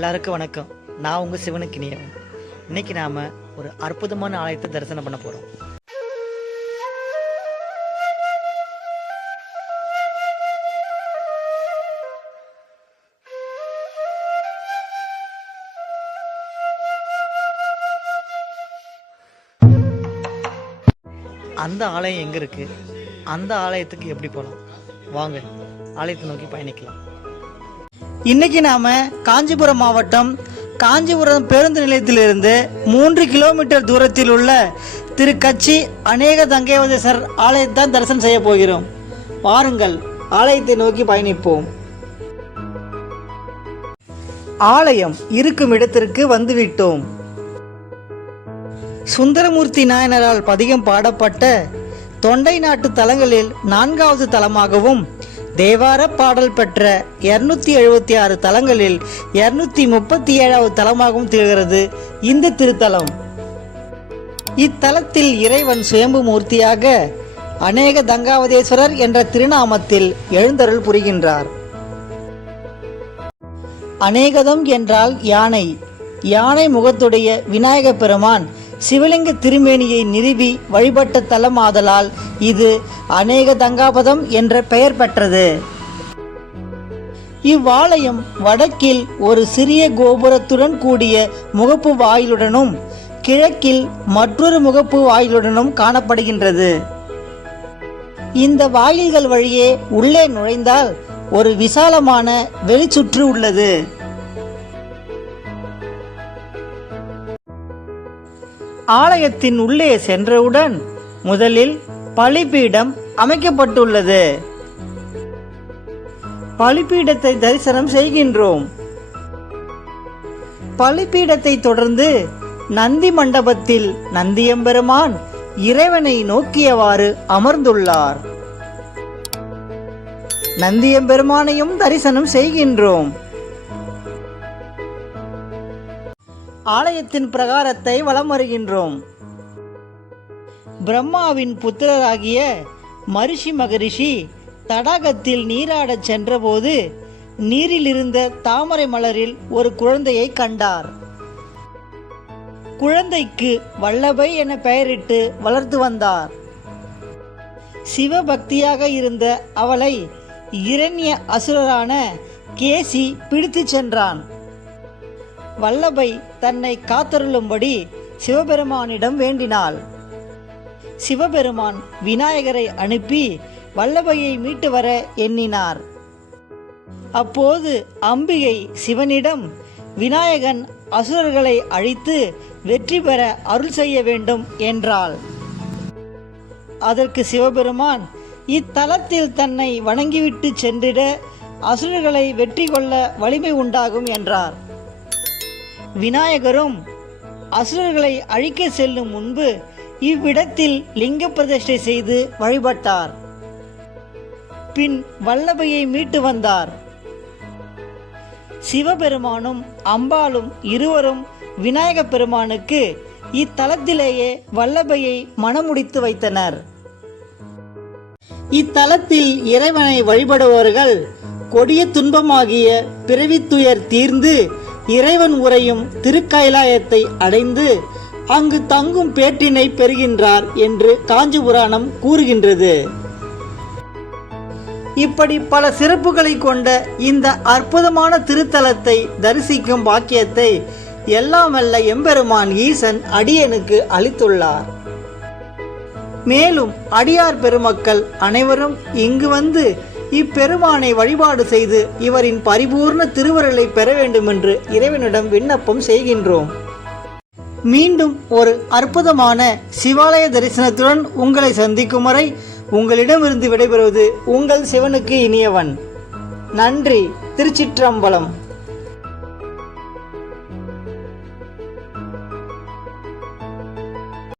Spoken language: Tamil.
எல்லாருக்கும் வணக்கம். நான் உங்கள் சிவனுக்கு இனியவன். இன்னைக்கு நாம் ஒரு அற்புதமான ஆலயத்தை தரிசனம் பண்ண போகிறோம். அந்த ஆலயம் எங்கே இருக்குது, அந்த ஆலயத்துக்கு எப்படி போகலாம், வாங்க ஆலயத்தை நோக்கி பயணிக்கலாம். இன்னைக்கு நாம காஞ்சிபுரம் மாவட்டம் காஞ்சிபுரம் பேருந்து நிலையத்திலிருந்து 3 கிலோமீட்டர் தூரத்தில் உள்ள திரு கச்சி அநேக தங்கைவதேசர் ஆலயத்தை தரிசனம் செய்ய போகிறோம். வாருங்கள் ஆலயத்தை நோக்கி பயணிப்போம். ஆலயம் இருக்கும் இடத்திற்கு வந்துவிட்டோம். சுந்தரமூர்த்தி நாயனரால் பதிகம் பாடப்பட்ட தொண்டை நாட்டு தலங்களில் 4வது தலமாகவும் தேவார பாடல் பெற்ற 276 தலங்களில் 237வது தலமாகவும் திகழ்கிறது இந்த திருத்தலம். இத்தலத்தில் இறைவன் சுயம்பு மூர்த்தியாக அநேக தங்காவதேஸ்வரர் என்ற திருநாமத்தில் எழுந்தருள் புரிகின்றார். அநேகதம் என்றால் யானை. யானை முகத்துடைய விநாயக பெருமான் சிவலிங்க திருமேனியை நிறுவி வழிபட்ட தலம் ஆதலால் இது அநேக தங்காபதம் என்ற பெயர் பெற்றது. இவ்வாலயம் வடக்கில் ஒரு சிறிய கோபுரத்துடன் கூடிய முகப்பு வாயிலுடனும் கிழக்கில் மற்றொரு முகப்பு வாயிலுடனும் காணப்படுகின்றது. இந்த வாயில்கள் வழியே உள்ளே நுழைந்தால் ஒரு விசாலமான வெளிச்சுற்று உள்ளது. ஆலயத்தின் உள்ளே சென்றவுடன் முதலில் பலிபீடம் அமைக்கப்பட்டுள்ளது. பலிபீடத்தை தரிசனம் செய்கின்றோம். பலிபீடத்தை தொடர்ந்து நந்தி மண்டபத்தில் நந்தியம்பெருமான் இறைவனை நோக்கியவாறு அமர்ந்துள்ளார். நந்தியம்பெருமானையும் தரிசனம் செய்கின்றோம். ஆலயத்தின் பிரகாரத்தை வலம் வருகின்றோம். பிரம்மாவின் புத்திரராகிய மரிஷி மகரிஷி தடாகத்தில் நீராடச் சென்றபோது நீரில் இருந்த தாமரை மலரில் ஒரு குழந்தையை கண்டார். குழந்தைக்கு வல்லபை என பெயரிட்டு வளர்த்து வந்தார். சிவபக்தியாக இருந்த அவளை இரண்ய அசுரரான கேசி பிடித்துச் சென்றான். வல்லபை தன்னை காத்தருளும்படி சிவபெருமானிடம் வேண்டினாள். சிவபெருமான் விநாயகரை அனுப்பி வல்லபையை மீட்டு வர எண்ணினார். அப்போது அம்பிகை சிவனிடம் விநாயகன் அசுரர்களை அழித்து வெற்றி பெற அருள் செய்ய வேண்டும் என்றாள். அதற்கு சிவபெருமான் இத்தலத்தில் தன்னை வணங்கிவிட்டு சென்றிட அசுரர்களை வெற்றி கொள்ள வலிமை உண்டாகும் என்றார். விநாயகரும் அசுரர்களை அழிக்க செல்லும் முன்பு இவ்விடத்தில் லிங்க பிரதிஷ்டை செய்து வழிபட்டார். பின் வல்லபையை மீட்டு வந்தார். சிவபெருமானும் அம்பாளும் இருவரும் விநாயக பெருமானுக்கு இத்தலத்திலேயே வல்லபையை மணமுடித்து வைத்தனர். இத்தலத்தில் இறைவனை வழிபடுபவர்கள் கொடிய துன்பமாகிய பிறவித்துயர் தீர்ந்து இறைவன் உறையும் திருக்கைலாயத்தை அடைந்து அங்கு தங்கும் பேற்றினை பெறுகின்றார் என்று காஞ்சி புராணம் கூறுகின்றது. இப்படி பல சிறப்புகளை கொண்ட இந்த அற்புதமான திருத்தலத்தை தரிசிக்கும் பாக்கியத்தை எல்லாம் வல்ல எம்பெருமான் ஈசன் அடியனுக்கு அளித்துள்ளார். மேலும் அடியார் பெருமக்கள் அனைவரும் இங்கு வந்து இப்பெருமானை வழிபாடு செய்து இவரின் பரிபூர்ண திருவருளை பெற வேண்டும் என்று இறைவனிடம் விண்ணப்பம் செய்கின்றோம். மீண்டும் ஒரு அற்புதமான சிவாலய தரிசனத்துடன் உங்களை சந்திக்கும் வரை உங்களிடமிருந்து விடைபெறுவது உங்கள் சிவனுக்கு இனியவன். நன்றி. திருச்சிற்றம்பலம்.